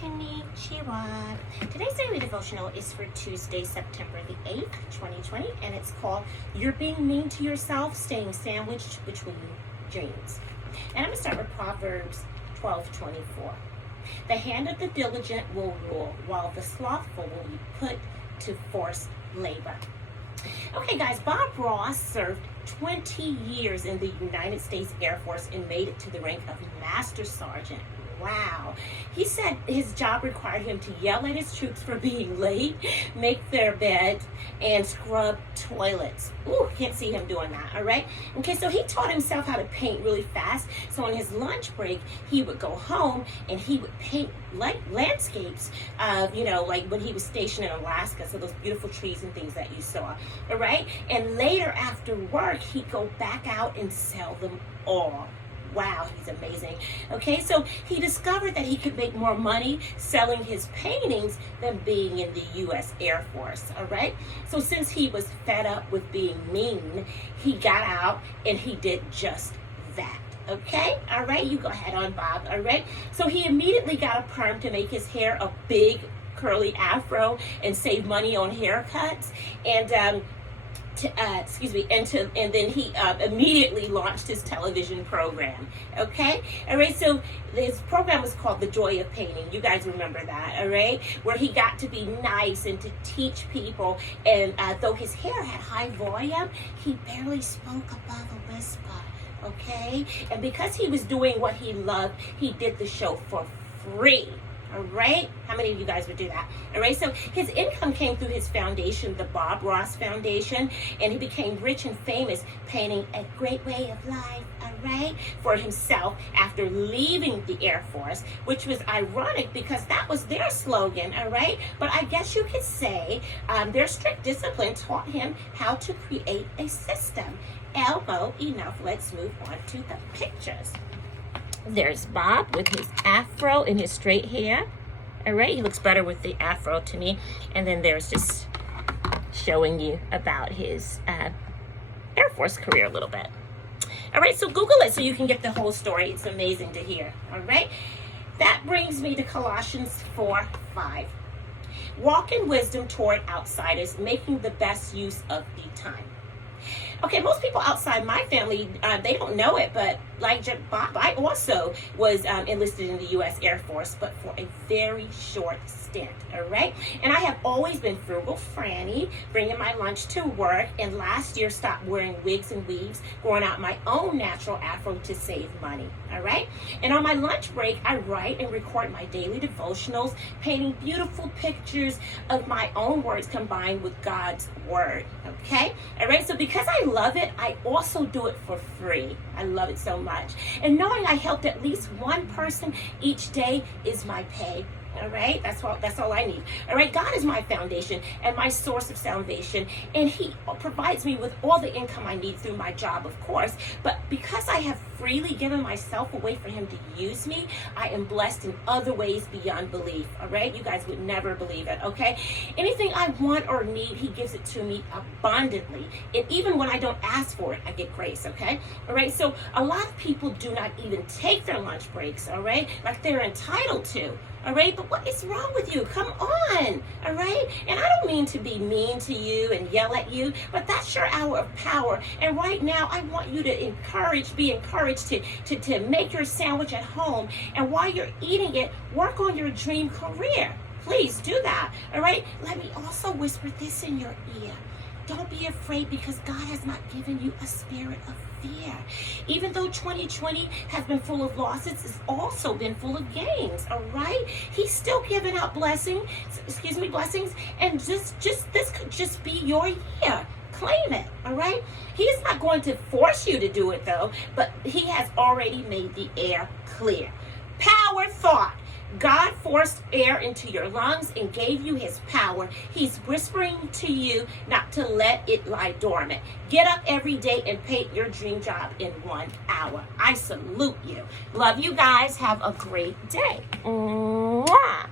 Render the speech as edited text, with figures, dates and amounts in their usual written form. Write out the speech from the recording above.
Konnichiwa. Today's daily devotional is for Tuesday, September the 8th, 2020, and it's called You're Being Mean to Yourself, Staying Sandwiched Between Dreams. And I'm going to start with Proverbs 12:24. The hand of the diligent will rule, while the slothful will be put to forced labor. Okay, guys, Bob Ross served 20 years in the United States Air Force and made it to the rank of Master Sergeant. Wow. He said his job required him to yell at his troops for being late, make their beds, and scrub toilets. Ooh, can't see him doing that, all right? Okay, so he taught himself how to paint really fast. So on his lunch break, he would go home and he would paint landscapes of, like when he was stationed in Alaska, so those beautiful trees and things that you saw, all right? And later after work, he'd go back out and sell them all. Wow, he's amazing. Okay, so he discovered that he could make more money selling his paintings than being in the U.S. Air Force, all right? So since he was fed up with being mean, he got out and he did just that. Okay, all right, you go ahead on, Bob, all right? So he immediately got a perm to make his hair a big curly afro and save money on haircuts. And and then he immediately launched his television program. Okay, all right. So his program was called The Joy of Painting. You guys remember that, all right? Where he got to be nice and to teach people. And though his hair had high volume, he barely spoke above a whisper. Okay, and because he was doing what he loved, he did the show for free. All right, how many of you guys would do that? All right, so his income came through his foundation, the Bob Ross Foundation, and he became rich and famous painting A Great Way of Life, all right, for himself after leaving the Air Force, which was ironic because that was their slogan, all right? But I guess you could say their strict discipline taught him how to create a system. Elmo, enough, let's move on to the pictures. There's Bob with his afro and his straight hair. All right, he looks better with the afro to me. And then there's just showing you about his Air Force career a little bit. All right, so Google it so you can get the whole story. It's amazing to hear. All right, that brings me to Colossians 4:5. Walk in wisdom toward outsiders, making the best use of the time. Okay, most people outside my family, they don't know it, but like Bob, I also was enlisted in the U.S. Air Force, but for a very short stint, all right? And I have always been frugal Franny, bringing my lunch to work, and last year stopped wearing wigs and weaves, growing out my own natural afro to save money, all right? And on my lunch break, I write and record my daily devotionals, painting beautiful pictures of my own words combined with God's word, okay? All right, so because I love it, I also do it for free. I love it so much. And knowing I helped at least one person each day is my pay. All right, that's all I need. All right, God is my foundation and my source of salvation, and he provides me with all the income I need through my job, of course. But because I have freely given myself away for him to use me, I am blessed in other ways beyond belief. All right, you guys would never believe it. Okay, anything I want or need, he gives it to me abundantly, and even when I don't ask for it, I get grace. Okay, all right. So a lot of people do not even take their lunch breaks. All right, like they're entitled to. All right, but what is wrong with you? Come on, all right? And I don't mean to be mean to you and yell at you, but that's your hour of power. And right now, I want you to be encouraged to make your sandwich at home. And while you're eating it, work on your dream career. Please do that, all right? Let me also whisper this in your ear. Don't be afraid because God has not given you a spirit of fear. Even though 2020 has been full of losses, it's also been full of gains, all right? He's still giving out blessings, and this could just be your year. Claim it, all right? He is not going to force you to do it, though, but he has already made the air clear. Power thought. God forced air into your lungs and gave you his power. He's whispering to you not to let it lie dormant. Get up every day and paint your dream job in 1 hour. I salute you. Love you guys. Have a great day. Mwah.